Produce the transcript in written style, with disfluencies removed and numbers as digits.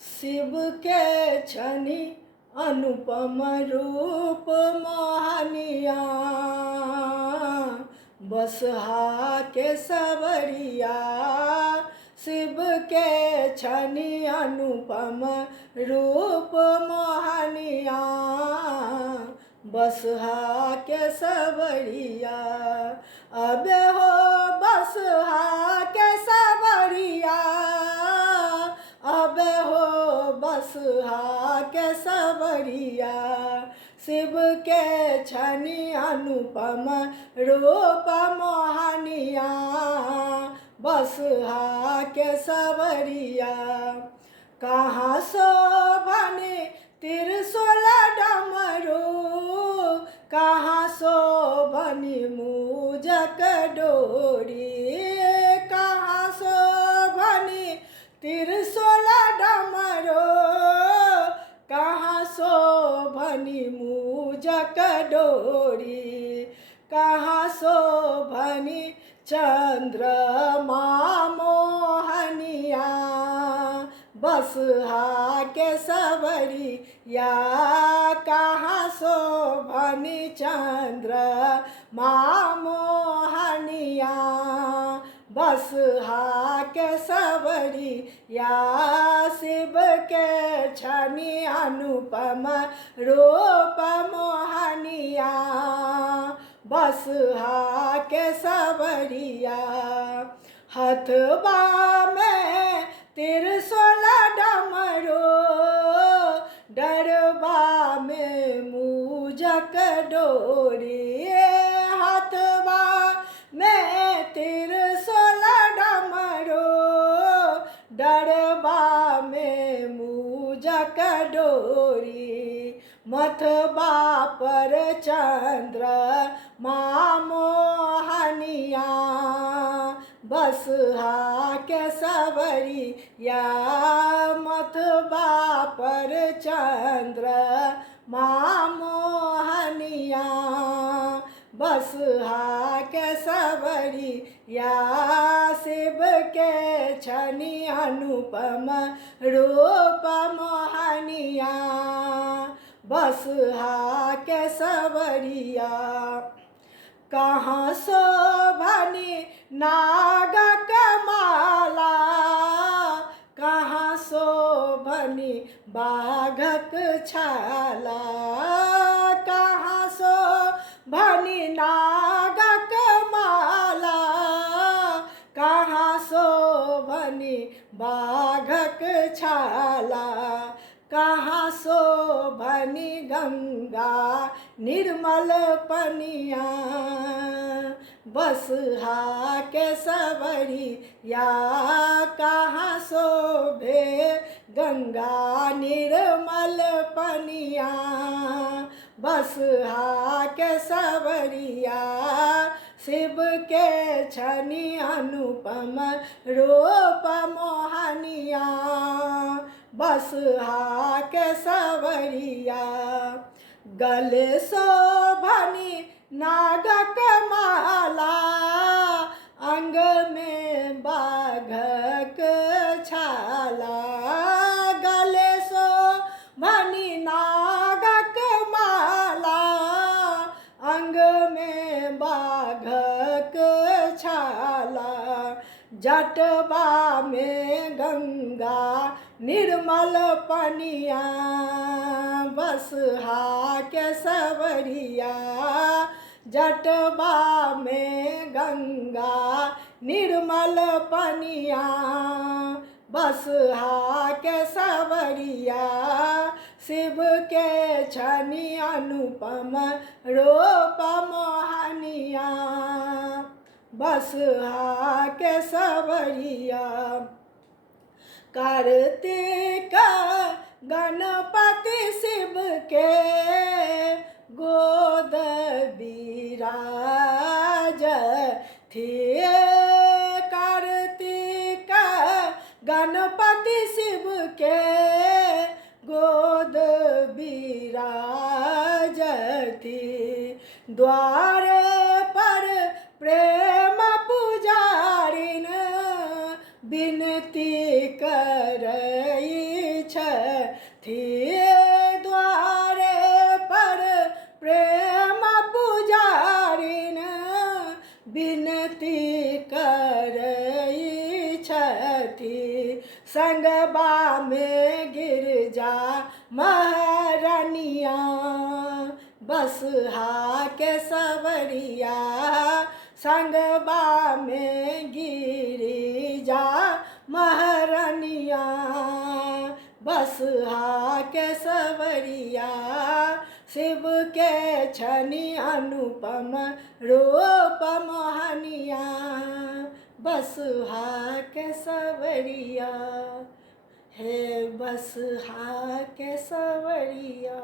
शिव के छनि अनुपम रूप मोहनिया, बसहा के सवरिया। शिव के छनि अनुपम रूप मोहनिया, बसहा के सवरिया। अब हो बसहा के सवरिया, अब हो बसहा के सवरिया। शिव के छनि अनुपम रूप मोहनिया, बसहा के सवरिया। कहाँ शोभनि त्रिशूल डमरू, कहाँ शोभनि मुजक डोरी। कहाँ शोभनि त्रिशूल डमरू, कहाँ शोभनि मुजक डोरी। कहाँ शोभनि चंद्रमा मोहनिया, बसहा के सवरिया। कहाँ शोभनि चंद्रमा मोहनिया, बसहा के सवरिया। शिव के छनि अनुपम रूप मोहनिया, बसहा के सवरिया। हथवा में त्रिशूल डमरू, डरबा में मुजक डोरी। हथवा में त्रिशूल डमरू, डरबा में मुजक डोरी। मथबा पर चंद्रमा मोहनिया, बसहा के सवरिया। मथबा पर चंद्रमा मोहनिया, बसहा के सवरिया। शिव के छनि अनुपम रूप मोहनिया, बसहा के सवरिया। कहाँ शोभनि नागक माला, कहाँ शोभनि बाघक छाला। कहाँ शोभनि नागक माला, कहाँ शोभनि बाघक छाला। कहाँ शोभनि गंगा निर्मल पनिया, बसहा के सवरिया। कहाँ शोभे गंगा निर्मल पनिया, बसहा के सवरिया। शिव के छनि अनुपम रूप मोहनिया, बसहा के सवरिया। गले शोभनि नागक माला, अंग में बाघक छाला। गले शोभनि नागक माला, अंग में बाघक छाला। जटवा में गंगा निर्मल पनिया, बसहा के सवरिया। जटवा में गंगा निर्मल पनिया, बसहा के सवरिया। शिव के छनि अनुपम रूप मोहनिया, बसहा के सवरिया। कार्तिक गणपति शिव के गोद बिराज थिए। कार्तिक गणपति शिव के गोद बिराज थी। द्वारे पर प्रेम पुजारिन विनती करई संगबा में गिरजा महारानिया बसहा के सवरिया संगबा में गिरिजा महारानिया बसहा के सवरिया शिव के छनि अनुपम रूप मोहनिया बसहा के सवरिया हे बसहा के सवरिया।